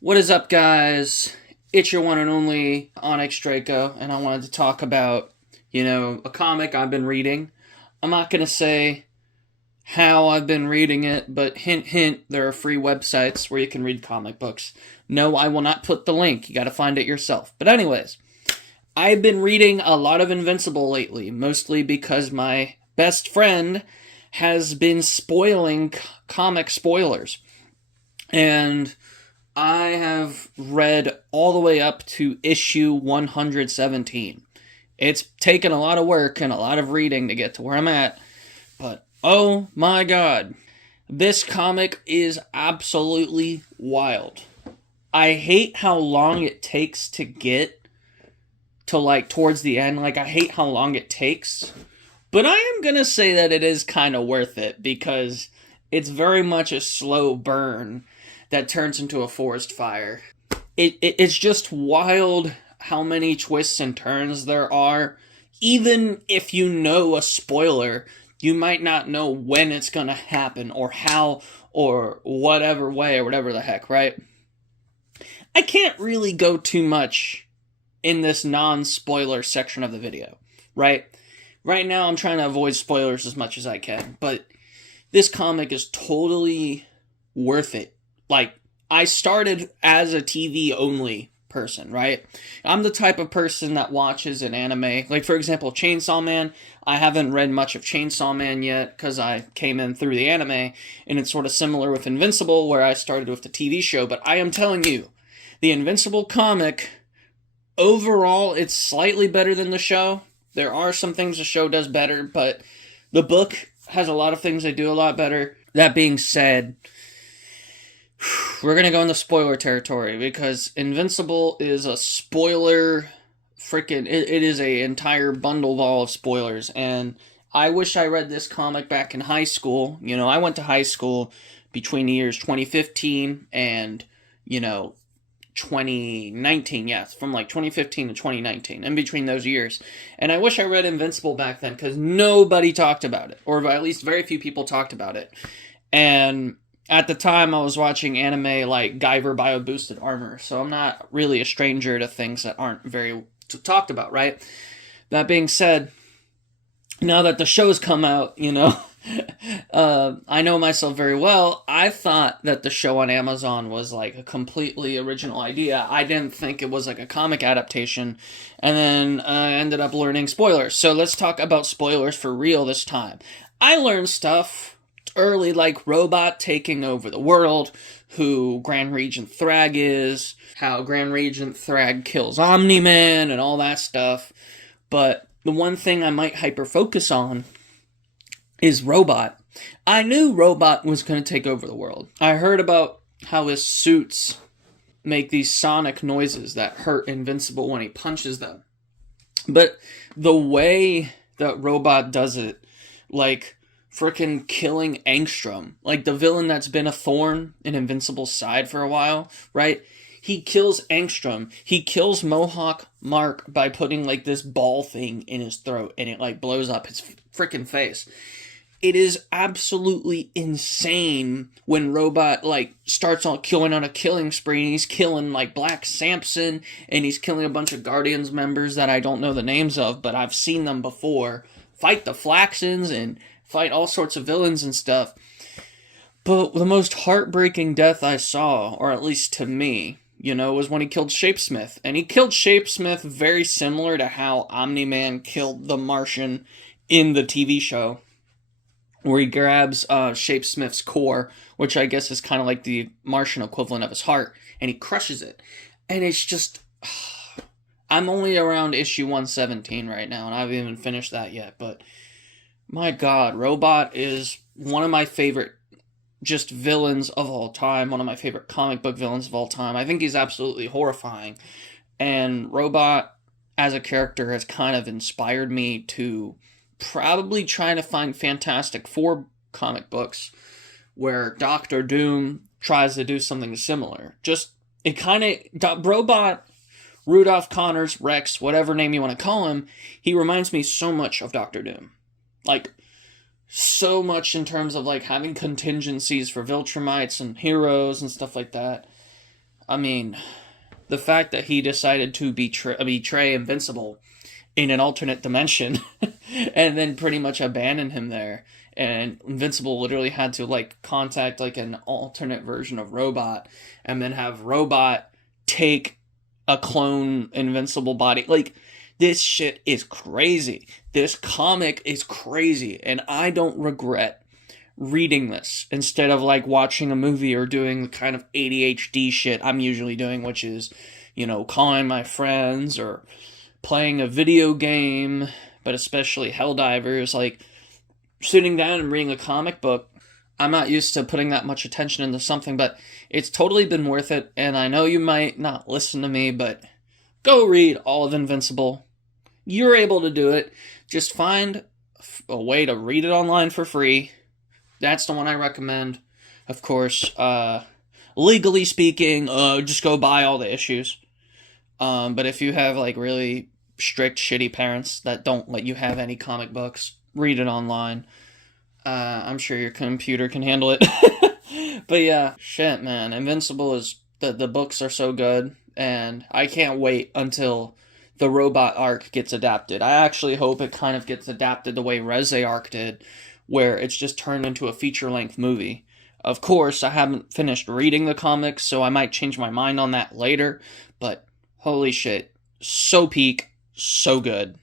What is up, guys? It's your one and only Onyx Draco, and I wanted to talk about, a comic I've been reading. I'm not going to say how I've been reading it, but hint, hint, there are free websites where you can read comic books. No, I will not put the link. You got to find it yourself. But, anyways, I've been reading a lot of Invincible lately, mostly because my best friend has been spoiling comic spoilers. And I have read all the way up to issue 117. It's taken a lot of work and a lot of reading to get to where I'm at, but oh my god, this comic is absolutely wild. I hate how long it takes to get to towards the end. I hate how long it takes, but I am gonna say that it is kind of worth it because it's very much a slow burn that turns into a forest fire. It's just wild how many twists and turns there are. Even if you know a spoiler, you might not know when it's gonna happen or how or whatever way or whatever the heck, right? I can't really go too much in this non-spoiler section of the video, right? Right now I'm trying to avoid spoilers as much as I can, but this comic is totally worth it. I started as a TV only person, right? I'm the type of person that watches an anime. For example, Chainsaw Man. I haven't read much of Chainsaw Man yet because I came in through the anime, and it's sort of similar with Invincible, where I started with the TV show. But I am telling you, the Invincible comic, overall, it's slightly better than the show. There are some things the show does better, but the book has a lot of things they do a lot better. That being said, we're going to go into spoiler territory because Invincible is a spoiler it is a entire bundle ball of spoilers, and I wish I read this comic back in high school. I went to high school between the years 2015 and 2019, yes, from 2015 to 2019, in between those years. And I wish I read Invincible back then because nobody talked about it, or at least very few people talked about it. And at the time, I was watching anime like Guyver Bio Boosted Armor, so I'm not really a stranger to things that aren't very talked about, right? That being said, now that the show's come out, I know myself very well. I thought that the show on Amazon was a completely original idea. I didn't think it was a comic adaptation, and then I ended up learning spoilers. So let's talk about spoilers for real this time. I learned stuff early, Robot taking over the world, who Grand Regent Thrag is, how Grand Regent Thrag kills Omni-Man, and all that stuff. But the one thing I might hyper-focus on is Robot. I knew Robot was going to take over the world. I heard about how his suits make these sonic noises that hurt Invincible when he punches them. But the way that Robot does it, frickin' killing Angstrom, the villain that's been a thorn in Invincible's side for a while, right? He kills Angstrom. He kills Mohawk Mark by putting this ball thing in his throat, and it blows up his frickin' face. It is absolutely insane when Robot starts on a killing spree, and he's killing Black Samson, and he's killing a bunch of Guardians members that I don't know the names of, but I've seen them before. Fight the Flaxons and fight all sorts of villains and stuff. But the most heartbreaking death I saw, or at least to me, was when he killed Shapesmith. And he killed Shapesmith very similar to how Omni-Man killed the Martian in the TV show, where he grabs Shapesmith's core, which I guess is kind of like the Martian equivalent of his heart, and he crushes it. And it's just... I'm only around issue 117 right now, and I haven't even finished that yet, but my god, Robot is one of my favorite just villains of all time, one of my favorite comic book villains of all time. I think he's absolutely horrifying, and Robot as a character has kind of inspired me to probably try to find Fantastic Four comic books where Doctor Doom tries to do something similar. Robot, Rudolph Connors, Rex, whatever name you want to call him, he reminds me so much of Doctor Doom. So much in terms of having contingencies for Viltrumites and heroes and stuff like that. I mean, the fact that he decided to betray Invincible in an alternate dimension and then pretty much abandon him there. And Invincible literally had to like contact like an alternate version of Robot and then have Robot take a clone Invincible body. Like, this shit is crazy. This comic is crazy. And I don't regret reading this instead of like watching a movie or doing the kind of ADHD shit I'm usually doing, which is, calling my friends or playing a video game, but especially Helldivers, like sitting down and reading a comic book. I'm not used to putting that much attention into something, but it's totally been worth it. And I know you might not listen to me, but go read all of Invincible. You're able to do it. Just find a way to read it online for free. That's the one I recommend. Of course, legally speaking, just go buy all the issues. But if you have like really strict, shitty parents that don't let you have any comic books, read it online. I'm sure your computer can handle it. But yeah, shit, man. Invincible is the books are so good, and I can't wait until the robot arc gets adapted. I actually hope it kind of gets adapted the way Reze arc did, where it's just turned into a feature-length movie. Of course, I haven't finished reading the comics, so I might change my mind on that later, but holy shit, so peak, so good.